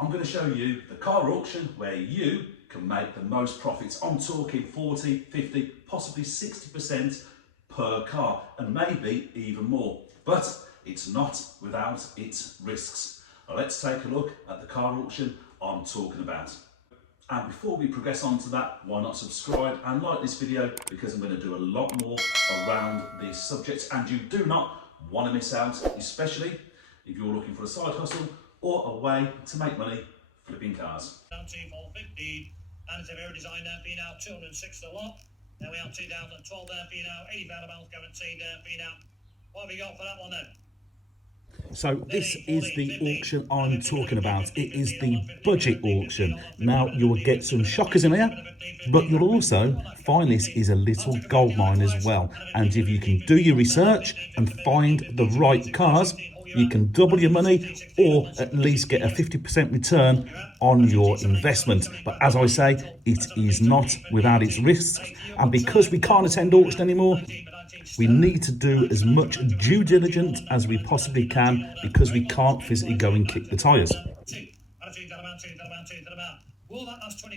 I'm going to show you the car auction where you can make the most profits. I'm talking 40, 50, possibly 60% per car, and maybe even more. But it's not without its risks. Now let's take a look at the car auction I'm talking about. And before we progress on to that, why not subscribe and like this video, because I'm going to do a lot more around these subjects and you do not want to miss out, especially if you're looking for a side hustle or a way to make money flipping cars. And it's a very design down fee now, 206 a lot. Now we have 2012 down fee now, £80 a month guaranteed down fee now. What have we got for that one then? So this is the auction I'm talking about. It is the budget auction. Now you will get some shockers in here, but you'll also find this is a little gold mine as well. And if you can do your research and find the right cars, you can double your money or at least get a 50% return on your investment. But as I say, it is not without its risks. And because we can't attend auction anymore, we need to do as much due diligence as we possibly can, because we can't physically go and kick the tyres.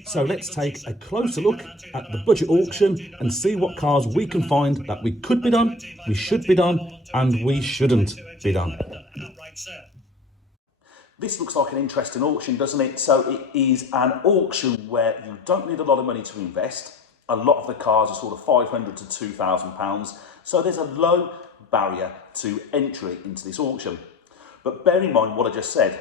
So let's take a closer look at the budget auction and see what cars we can find that we could bid on, we should bid on, and we shouldn't bid on. This looks like an interesting auction, doesn't it? So it is an auction where you don't need a lot of money to invest. A lot of the cars are sort of £500 to £2,000. So there's a low barrier to entry into this auction. But bear in mind what I just said.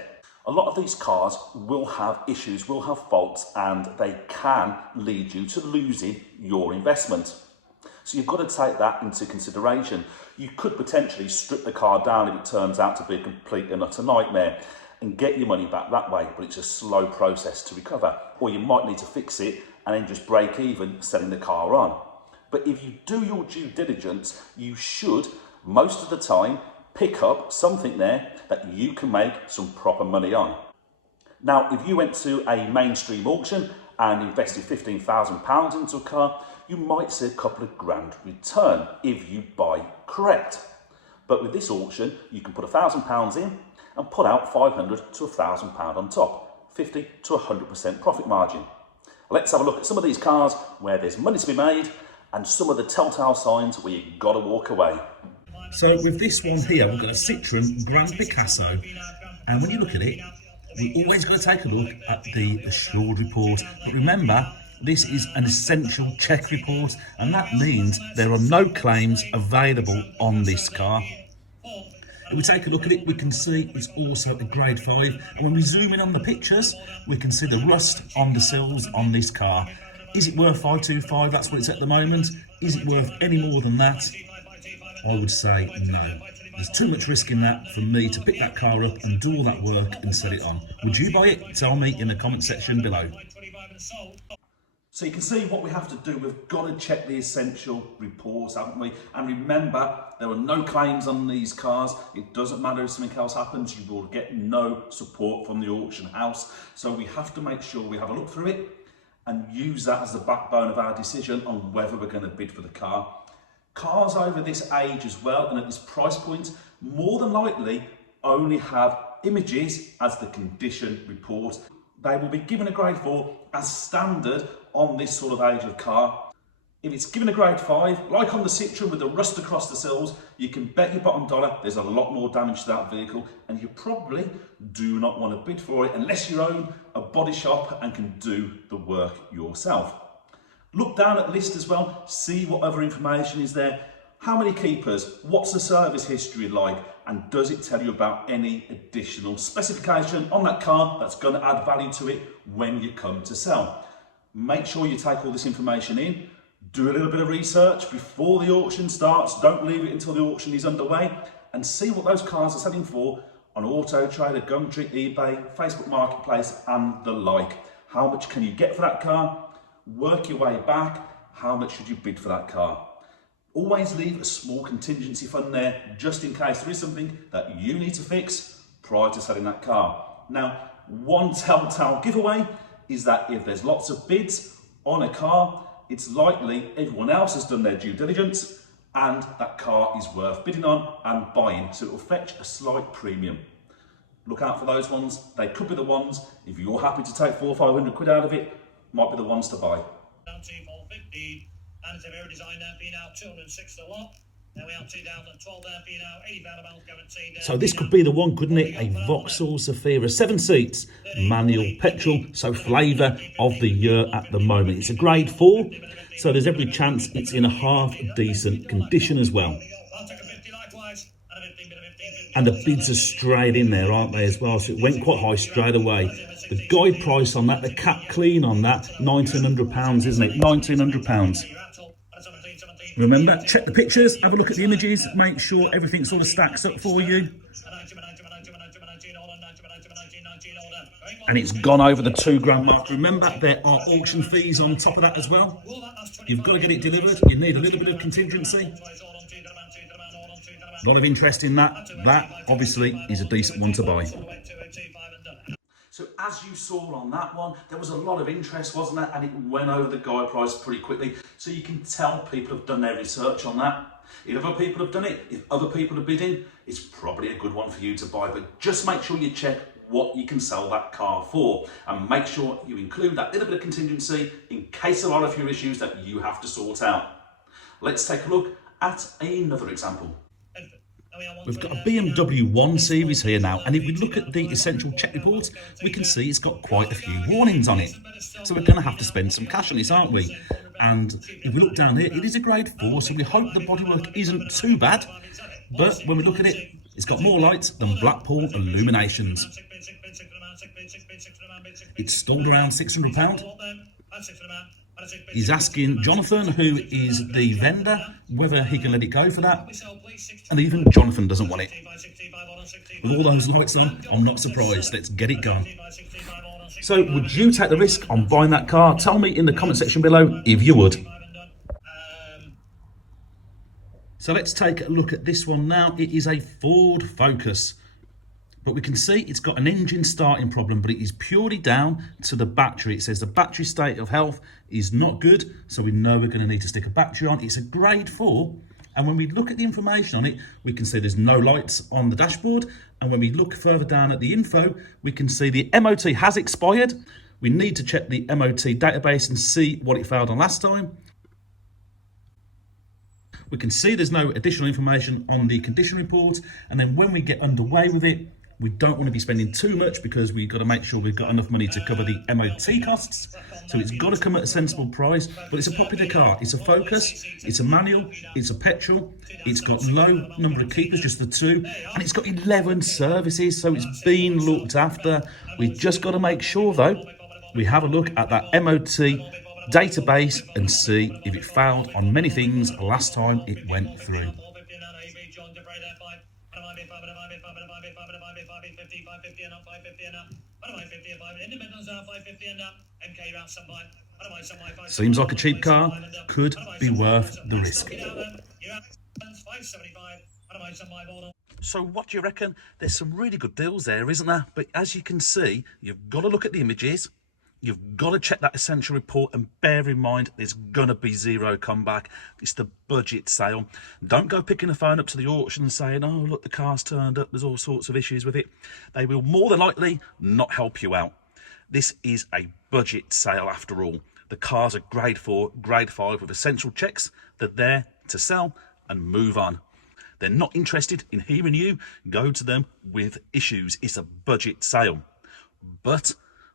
A lot of these cars will have issues, will have faults, and they can lead you to losing your investment. So you've got to take that into consideration. You could potentially strip the car down if it turns out to be a complete and utter nightmare and get your money back that way, but it's a slow process to recover. Or you might need to fix it and then just break even selling the car on. But if you do your due diligence, you should, most of the time, pick up something there that you can make some proper money on. Now, if you went to a mainstream auction and invested £15,000 into a car, you might see a couple of grand return if you buy correct. But with this auction, you can put £1,000 in and put out £500 to £1,000 on top, 50 to 100% profit margin. Let's have a look at some of these cars where there's money to be made and some of the telltale signs where you've got to walk away. So with this one here, we've got a Citroen Grand Picasso, and when you look at it, we always got to take a look at the assured report. But remember, this is an essential check report, and that means there are no claims available on this car. If we take a look at it, we can see it's also a grade 5, and when we zoom in on the pictures, we can see the rust on the sills on this car. Is it worth 525? That's what it's at the moment. Is it worth any more than that? I would say no. There's too much risk in that for me to pick that car up and do all that work and sell it on. Would you buy it? Tell me in the comment section below. So you can see what we have to do. We've got to check the essential reports, haven't we? And remember, there are no claims on these cars. It doesn't matter if something else happens, you will get no support from the auction house. So we have to make sure we have a look through it and use that as the backbone of our decision on whether we're going to bid for the car. Cars over this age as well and at this price point more than likely only have images as the condition report. They will be given a grade 4 as standard on this sort of age of car. If it's given a grade 5, like on the Citroen with the rust across the sills, you can bet your bottom dollar there's a lot more damage to that vehicle, and you probably do not want to bid for it unless you own a body shop and can do the work yourself. Look down at the list as well, see what other information is there. How many keepers? What's the service history like? And does it tell you about any additional specification on that car that's going to add value to it when you come to sell? Make sure you take all this information in. Do a little bit of research before the auction starts. Don't leave it until the auction is underway, and see what those cars are selling for on Auto Trader, Gumtree, eBay, Facebook Marketplace and the like. How much can you get for that car? Work your way back. How much should you bid for that car? Always leave a small contingency fund there just in case there is something that you need to fix prior to selling that car. Now, one telltale giveaway is that if there's lots of bids on a car, it's likely everyone else has done their due diligence and that car is worth bidding on and buying, so it will fetch a slight premium. Look out for those ones. They could be the ones, if you're happy to take 400 or 500 quid out of it, might be the ones to buy. Down to 450, and it's a very design there for you now, 206 the lot. Then we have 2012 there for you now, 80 pound a month guaranteed. So this could be the one, couldn't it? A Vauxhall Zafira, 7 seats, manual, petrol, so flavour of the year at the moment. It's a grade 4, so there's every chance it's in a half decent condition as well. I'll take a 50 likewise, and a 15 bit of 15. And the bids are straight in there, aren't they, as well? So it went quite high straight away. The guide price on that, the cap clean on that, £1,900, isn't it? £1,900. Remember, check the pictures, have a look at the images, make sure everything sort of stacks up for you. And it's gone over the £2,000 mark. Remember, there are auction fees on top of that as well. You've got to get it delivered. You need a little bit of contingency. A lot of interest in that. That, obviously, is a decent one to buy. So as you saw on that one, there was a lot of interest, wasn't there? And it went over the guide price pretty quickly. So you can tell people have done their research on that. If other people have done it, if other people are bidding, it's probably a good one for you to buy. But just make sure you check what you can sell that car for. And make sure you include that little bit of contingency in case there are a few issues that you have to sort out. Let's take a look at another example. We've got a BMW 1 Series here now, and if we look at the essential check report, we can see it's got quite a few warnings on it. So we're going to have to spend some cash on this, aren't we? And if we look down here, it is a grade 4, so we hope the bodywork isn't too bad. But when we look at it, it's got more lights than Blackpool Illuminations. It's stalled around £600. He's asking Jonathan, who is the vendor, whether he can let it go for that. And even Jonathan doesn't want it. With all those lights on, I'm not surprised. Let's get it gone. So would you take the risk on buying that car? Tell me in the comment section below if you would. So let's take a look at this one now. It is a Ford Focus. But we can see it's got an engine starting problem, but it is purely down to the battery. It says the battery state of health is not good, so we know we're going to need to stick a battery on. It's a grade 4, and when we look at the information on it, we can see there's no lights on the dashboard. And when we look further down at the info, we can see the MOT has expired. We need to check the MOT database and see what it failed on last time. We can see there's no additional information on the condition report. And then when we get underway with it, we don't want to be spending too much because we've got to make sure we've got enough money to cover the MOT costs. So it's got to come at a sensible price, but it's a popular car. It's a Focus, it's a manual, it's a petrol, it's got low number of keepers, just the 2, and it's got 11 services, so it's been looked after. We've just got to make sure, though, we have a look at that MOT database and see if it failed on many things last time it went through. Seems like a cheap car, could be worth the risk. So what do you reckon? There's some really good deals there, isn't there? But as you can see, you've got to look at the images. You've got to check that essential report and bear in mind there's going to be zero comeback. It's the budget sale. Don't go picking the phone up to the auction and saying, oh, look, the car's turned up. There's all sorts of issues with it. They will more than likely not help you out. This is a budget sale after all. The cars are grade 4, grade 5 with essential checks. They're there to sell and move on. They're not interested in hearing you go to them with issues. It's a budget sale. But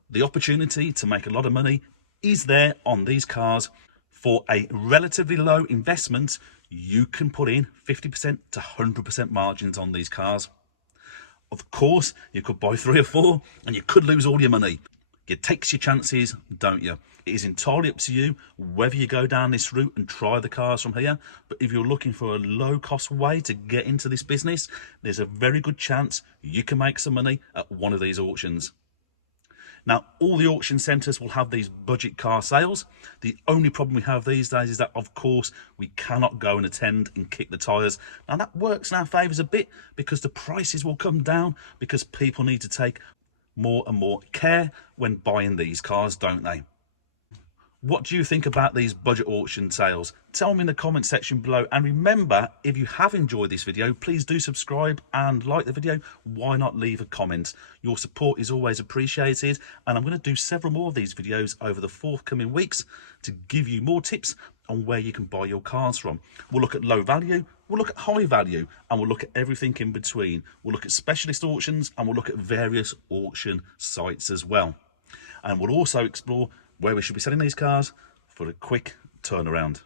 the opportunity to make a lot of money is there on these cars. For a relatively low investment, you can put in 50% to 100% margins on these cars. Of course, you could buy 3 or 4 and you could lose all your money. You take your chances, don't you? It is entirely up to you whether you go down this route and try the cars from here. But if you're looking for a low-cost way to get into this business, there's a very good chance you can make some money at one of these auctions. Now, all the auction centres will have these budget car sales. The only problem we have these days is that, of course, we cannot go and attend and kick the tyres. Now, that works in our favours a bit because the prices will come down because people need to take more and more care when buying these cars, don't they? What do you think about these budget auction sales? Tell me in the comment section below. And remember, if you have enjoyed this video, please do subscribe and like the video. Why not leave a comment? Your support is always appreciated. And I'm going to do several more of these videos over the forthcoming weeks to give you more tips on where you can buy your cars from. We'll look at low value, we'll look at high value, and we'll look at everything in between. We'll look at specialist auctions, and we'll look at various auction sites as well. And we'll also explore where we should be selling these cars for a quick turnaround.